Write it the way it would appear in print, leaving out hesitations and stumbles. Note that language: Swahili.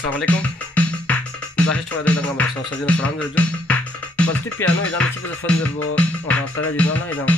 Assalamu alaikum. Daher trovato da una persona, sto dicendo parlando giù. Qual ti piano, i danni ci possono fare, ma la tela di donna, i danni,